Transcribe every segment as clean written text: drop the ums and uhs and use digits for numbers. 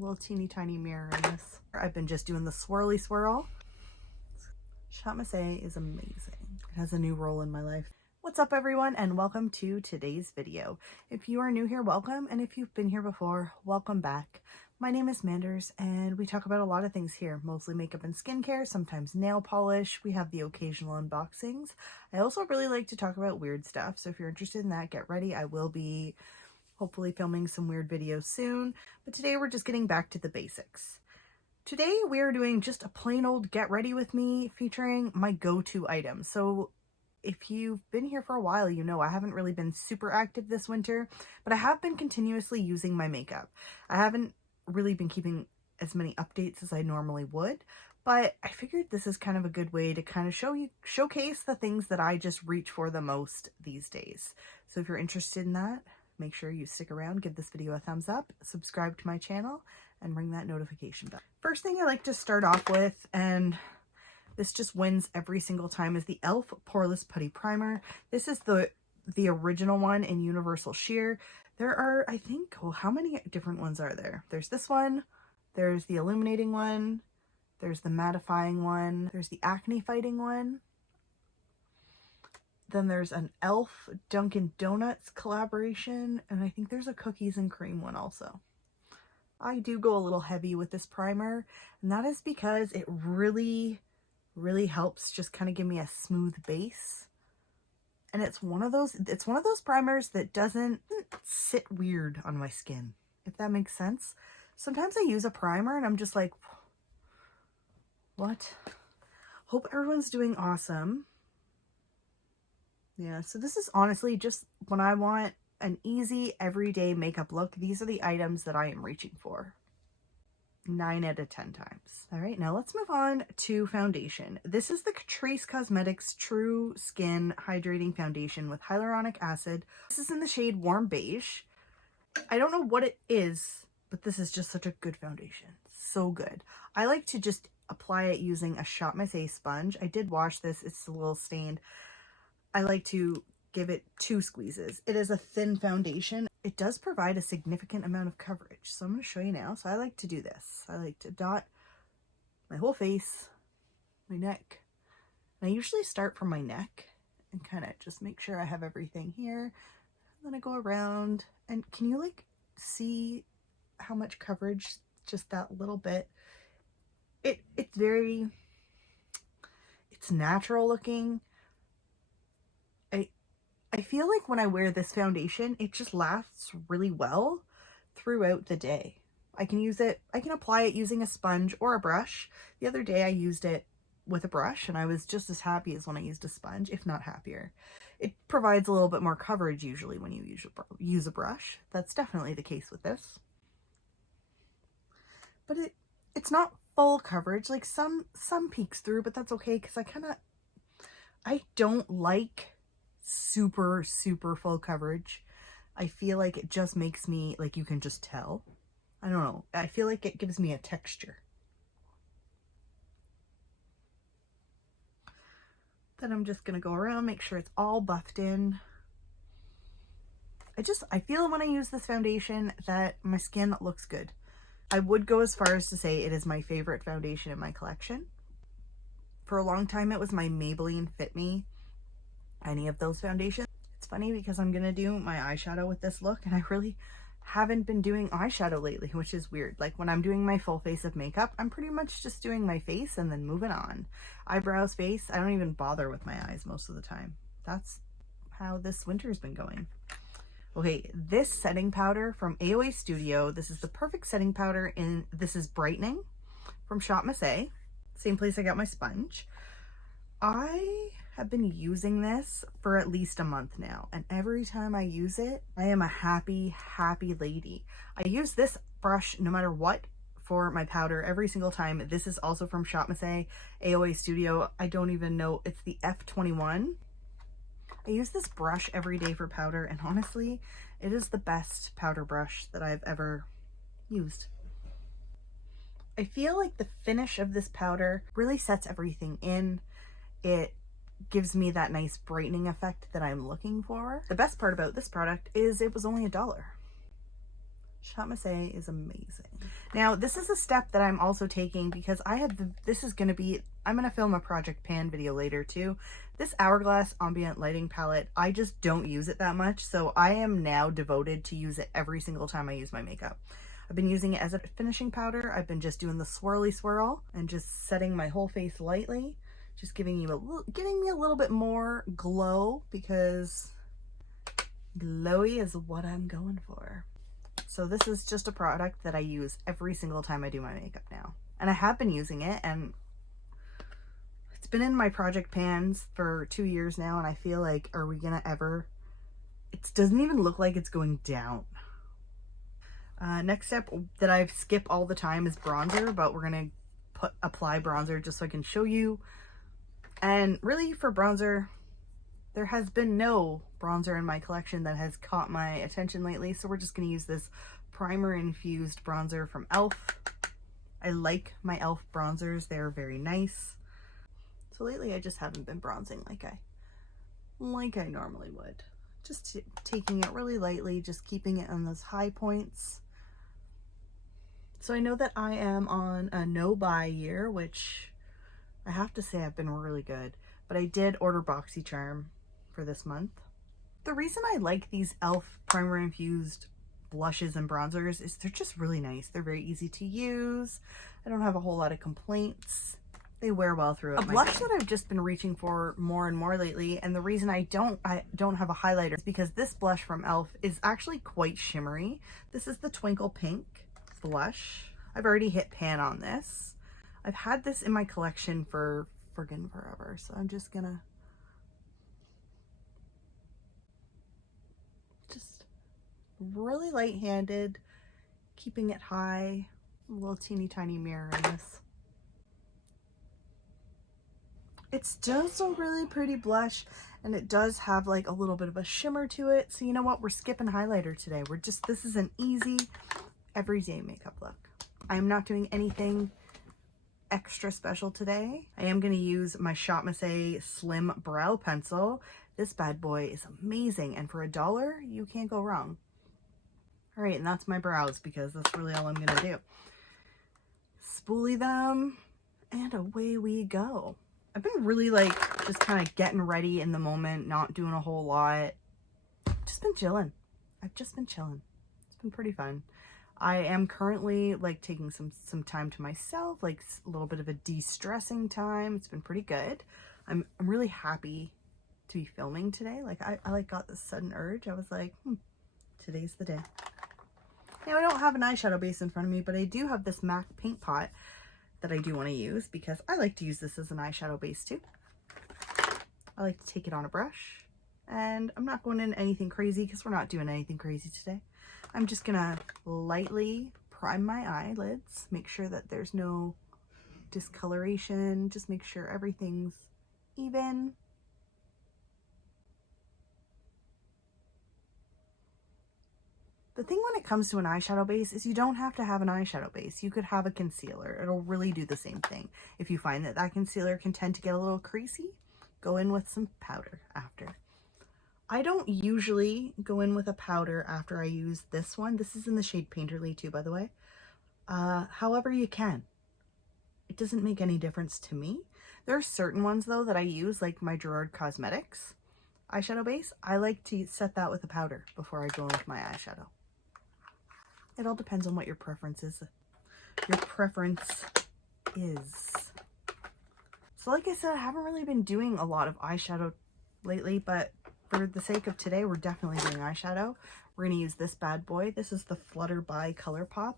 little teeny tiny mirror in this. I've been just doing the swirly swirl. Shop Missy is amazing. It has a new role in my life. What's up everyone, and welcome to today's video. If you are new here, welcome, and if you've been here before, welcome back. My name is Manders and we talk about a lot of things here, mostly makeup and skincare, sometimes nail polish. We have the occasional unboxings. I also really like to talk about weird stuff, so if you're interested in that, get ready. I will be hopefully filming some weird videos soon, but today we're just getting back to the basics. Today we are doing just a plain old get ready with me featuring my go-to items. So if you've been here for a while, you know I haven't really been super active this winter, but I have been continuously using my makeup. I haven't really been keeping as many updates as I normally would, but I figured this is kind of a good way to kind of showcase the things that I just reach for the most these days. So if you're interested in that, make sure you stick around, give this video a thumbs up, subscribe to my channel, and ring that notification bell. First thing I like to start off with, and this just wins every single time, is the e.l.f. Poreless Putty Primer. This is the original one in Universal Sheer. There are, I think, well, how many different ones are there? There's this one, there's the illuminating one, there's the mattifying one, there's the acne fighting one. Then there's an e.l.f. Dunkin' Donuts collaboration, and I think there's a cookies and cream one also. I do go a little heavy with this primer, and that is because it really helps just kind of give me a smooth base. And it's one of those primers that doesn't sit weird on my skin, if that makes sense. Sometimes I use a primer and I'm just like, what? Hope everyone's doing awesome. Yeah, so this is honestly just when I want an easy everyday makeup look. These are the items that I am reaching for 9 out of 10 times. All right, now let's move on to foundation. This is the Catrice Cosmetics True Skin Hydrating Foundation with hyaluronic acid. This is in the shade Warm Beige. I don't know what it is, but this is just such a good foundation. So good. I like to just apply it using a Shop Missy sponge. I did wash this. It's a little stained. I like to give it 2 squeezes. It is a thin foundation. It does provide a significant amount of coverage. So I'm going to show you now. So I like to do this. I like to dot my whole face, my neck. And I usually start from my neck and kind of just make sure I have everything here. And then I go around, and can you like see how much coverage, just that little bit? It's natural looking. I feel like when I wear this foundation, it just lasts really well throughout the day. I can apply it using a sponge or a brush. The other day I used it with a brush and I was just as happy as when I used a sponge, if not happier. It provides a little bit more coverage usually when you use a brush. That's definitely the case with this. But it's not full coverage. Like some peeks through, but that's okay because I don't like super full coverage. I feel like it just makes me, like, you can just tell. I don't know. I feel like it gives me a texture. Then I'm just gonna go around, make sure it's all buffed in. I feel when I use this foundation that my skin looks good. I would go as far as to say it is my favorite foundation in my collection. For a long time, it was my Maybelline Fit Me. Any of those foundations. It's funny because I'm gonna do my eyeshadow with this look, and I really haven't been doing eyeshadow lately, which is weird. Like when I'm doing my full face of makeup, I'm pretty much just doing my face and then moving on. Eyebrows, face, I don't even bother with my eyes most of the time. That's how this winter's been going. Okay, this setting powder from AOA Studio. This is the perfect setting powder this is Brightening from Shop Missy. Same place I got my sponge. I have been using this for at least a month now, and every time I use it, I am a happy lady. I use this brush no matter what for my powder every single time. This is also from Shop Missy, AOA Studio. I don't even know, it's the F21. I use this brush every day for powder, and honestly, it is the best powder brush that I've ever used. I feel like the finish of this powder really sets everything in. It gives me that nice brightening effect that I'm looking for. The best part about this product is it was only $1. Shot Missy is amazing. Now, this is a step that I'm also taking because this is going to be, I'm going to film a Project Pan video later too. This Hourglass Ambient Lighting Palette, I just don't use it that much. So I am now devoted to use it every single time I use my makeup. I've been using it as a finishing powder. I've been just doing the swirly swirl and just setting my whole face lightly. Just getting me a little bit more glow because glowy is what I'm going for. So this is just a product that I use every single time I do my makeup now. And I have been using it, and it's been in my project pans for 2 years now, and I feel like, are we gonna ever... It doesn't even look like it's going down. Next step that I skip all the time is bronzer, but we're gonna apply bronzer just so I can show you. And really for bronzer, there has been no bronzer in my collection that has caught my attention lately, so we're just going to use this primer infused bronzer from e.l.f. I like my e.l.f. bronzers. They're very nice. So lately I just haven't been bronzing like I normally would. Just taking it really lightly, just keeping it on those high points. So I know that I am on a no-buy year, which I have to say I've been really good, but I did order BoxyCharm for this month. The reason I like these e.l.f. primer infused blushes and bronzers is they're just really nice. They're very easy to use. I don't have a whole lot of complaints. They wear well throughout. A blush that I've just been reaching for more and more lately, and the reason I don't have a highlighter is because this blush from e.l.f. is actually quite shimmery. This is the Twinkle Pink blush. I've already hit pan on this. I've had this in my collection for friggin' forever, so I'm just gonna really light-handed, keeping it high, a little teeny tiny mirror in this. It's just a really pretty blush, and it does have like a little bit of a shimmer to it. So you know what? We're skipping highlighter today. This is an easy, everyday makeup look. I'm not doing anything extra special today. I am going to use my Shot Missy Slim Brow Pencil. This bad boy is amazing, and for $1, you can't go wrong. All right, and that's my brows because that's really all I'm going to do. Spoolie them, and away we go. I've been really like just kind of getting ready in the moment, not doing a whole lot. Just been chilling. I've just been chilling. It's been pretty fun. I am currently like taking some time to myself, like a little bit of a de-stressing time. It's been pretty good. I'm really happy to be filming today. Like I like got this sudden urge. I was like, today's the day. Now I don't have an eyeshadow base in front of me, but I do have this MAC paint pot that I do want to use because I like to use this as an eyeshadow base too. I like to take it on a brush, and I'm not going in anything crazy because we're not doing anything crazy today. I'm just gonna lightly prime my eyelids, make sure that there's no discoloration, just make sure everything's even. The thing when it comes to an eyeshadow base is you don't have to have an eyeshadow base. You could have a concealer. It'll really do the same thing. If you find that that concealer can tend to get a little creasy, go in with some powder after. I don't usually go in with a powder after I use this one. This is in the shade Painterly too, by the way. However you can. It doesn't make any difference to me. There are certain ones though that I use, like my Moira Cosmetics eyeshadow base. I like to set that with a powder before I go in with my eyeshadow. It all depends on what your preference is. So like I said, I haven't really been doing a lot of eyeshadow lately, but for the sake of today, we're definitely doing eyeshadow. We're going to use this bad boy. This is the Flutter by Colourpop.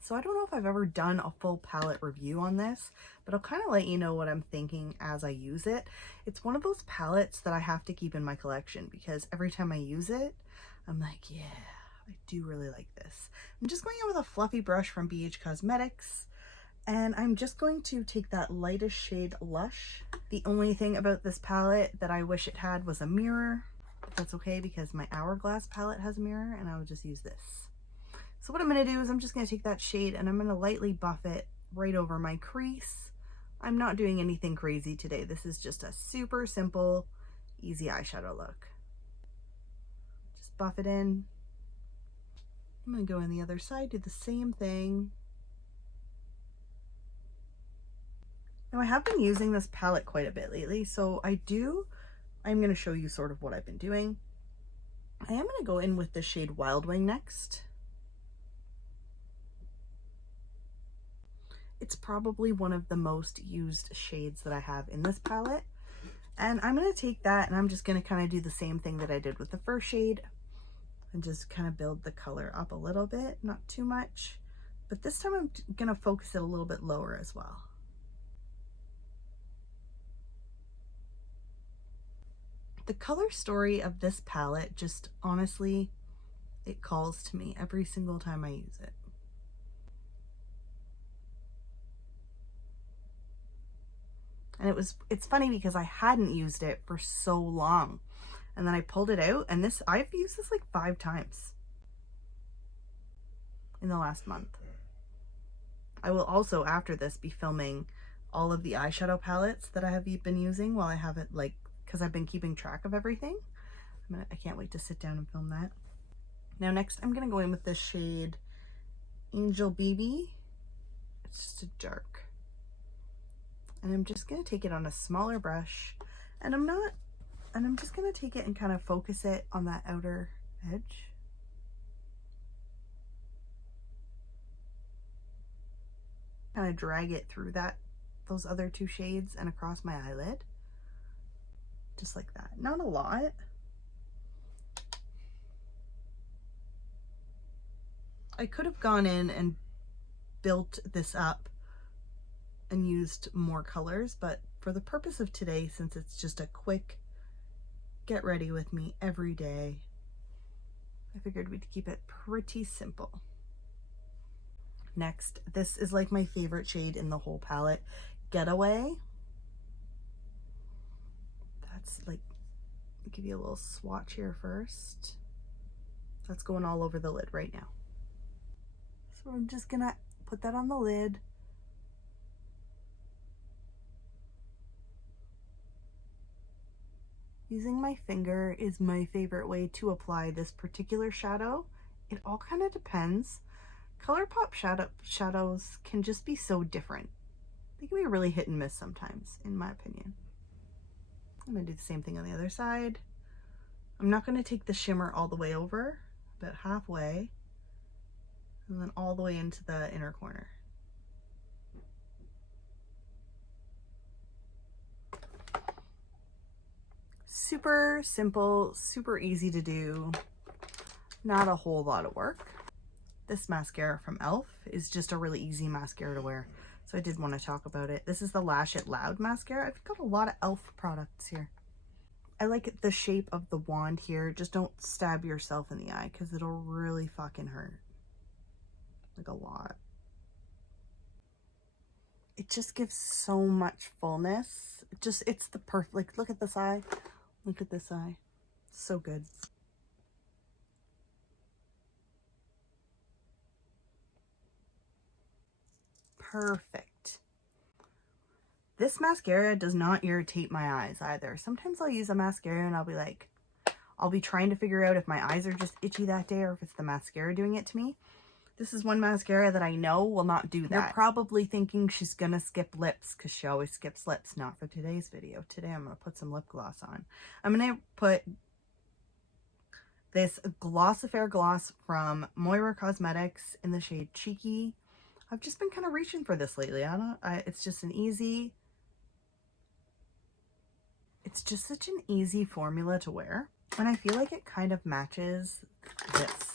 So I don't know if I've ever done a full palette review on this, but I'll kind of let you know what I'm thinking as I use it. It's one of those palettes that I have to keep in my collection because every time I use it, I'm like, yeah, I do really like this. I'm just going in with a fluffy brush from BH Cosmetics, and I'm just going to take that lightest shade Lush. The only thing about this palette that I wish it had was a mirror, but that's okay because my Hourglass palette has a mirror, and I will just use this. So what I'm going to do is I'm just going to take that shade and I'm going to lightly buff it right over my crease. I'm not doing anything crazy today. This is just a super simple, easy eyeshadow look. Just buff it in. I'm going to go on the other side, do the same thing. Now I have been using this palette quite a bit lately, so I'm going to show you sort of what I've been doing. I am going to go in with the shade Wild Wing next. It's probably one of the most used shades that I have in this palette. And I'm going to take that and I'm just going to kind of do the same thing that I did with the first shade and just kind of build the color up a little bit, not too much. But this time I'm going to focus it a little bit lower as well. The color story of this palette just honestly, it calls to me every single time I use it. And it's funny because I hadn't used it for so long. And then I pulled it out and I've used this like 5 times in the last month. I will also, after this, be filming all of the eyeshadow palettes that I have been using while I have it, like, because I've been keeping track of everything. I can't wait to sit down and film that. Now next I'm going to go in with this shade Angel BB. It's just a dark. And I'm just going to take it on a smaller brush, and I'm just going to take it and kind of focus it on that outer edge. Kind of drag it through those other 2 shades and across my eyelid. Just like that. Not a lot. I could have gone in and built this up and used more colors, but for the purpose of today, since it's just a quick get ready with me every day, I figured we'd keep it pretty simple. Next, this is like my favorite shade in the whole palette, Getaway. That's like, I'll give you a little swatch here first. That's going all over the lid right now. So I'm just gonna put that on the lid. Using my finger is my favorite way to apply this particular shadow. It all kind of depends. Colourpop shadows can just be so different. They can be really hit and miss sometimes, in my opinion. I'm going to do the same thing on the other side. I'm not going to take the shimmer all the way over, about halfway, and then all the way into the inner corner. Super simple, super easy to do, not a whole lot of work. This mascara from e.l.f. is just a really easy mascara to wear, so I did want to talk about it. This is the Lash It Loud mascara. I've got a lot of e.l.f. products here. I like the shape of the wand here. Just don't stab yourself in the eye because it'll really fucking hurt. Like a lot. It just gives so much fullness. It's the perfect, like, look at this eye. Look at this eye. So good. Perfect. This mascara does not irritate my eyes either. Sometimes I'll use a mascara and I'll be trying to figure out if my eyes are just itchy that day or if it's the mascara doing it to me. This is one mascara that I know will not do that. They're probably thinking she's gonna skip lips because she always skips lips. Not for today's video. Today I'm gonna put some lip gloss on. I'm gonna put this Glossifair gloss from Moira Cosmetics in the shade Cheeky. I've just been kind of reaching for this lately. It's just such an easy formula to wear, and I feel like it kind of matches this.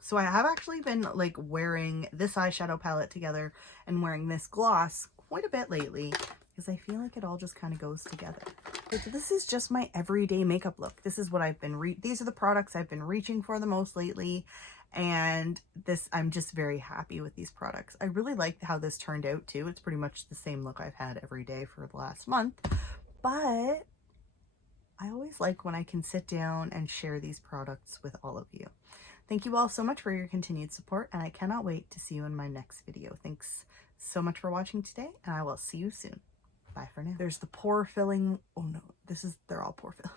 So I have actually been like wearing this eyeshadow palette together and wearing this gloss quite a bit lately because I feel like it all just kind of goes together. But this is just my everyday makeup look. This is what these are the products I've been reaching for the most lately. And I'm just very happy with these products. I really like how this turned out too. It's pretty much the same look I've had every day for the last month. But I always like when I can sit down and share these products with all of you. Thank you all so much for your continued support, and I cannot wait to see you in my next video. Thanks so much for watching today, and I will see you soon. Bye for now. There's the pore filling. Oh no, they're all pore filling.